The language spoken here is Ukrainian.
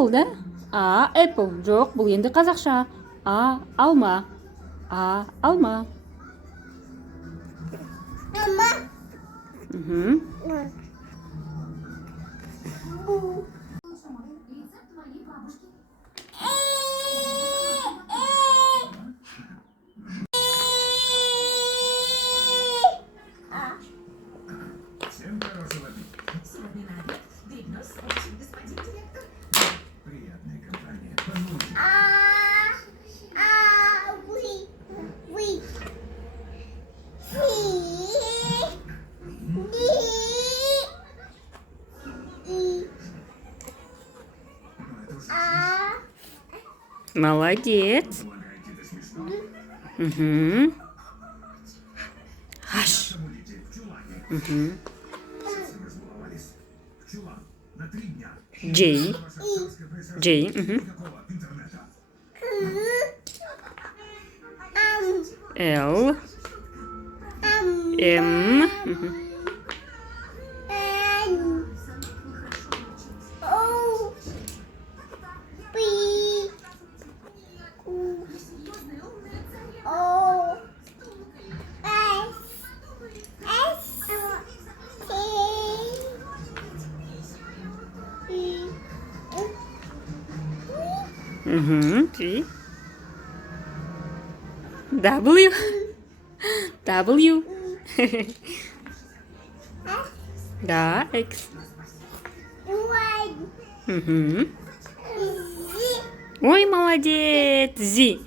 Apple, да? А, apple. Жоқ, бұл енді қазақша. А, алма. А, алма. Мгм. Всем хорошего аппетита. Сегодня на обед грибной соус, господин директор. Приятная компания. Позвольте. Ну, это уже Молодец. полагаете, это смешно? Мгм. Аш. Будете в чулане. Мгм. Совсем разбаловались. В чулан. На 3 дня. J. Ваше царское происхождение. J. Мгм. Никакого интернета. L. M. Мгм. Мгм. T. W. W. Да, X. Мгм. Ой, молодец. Z.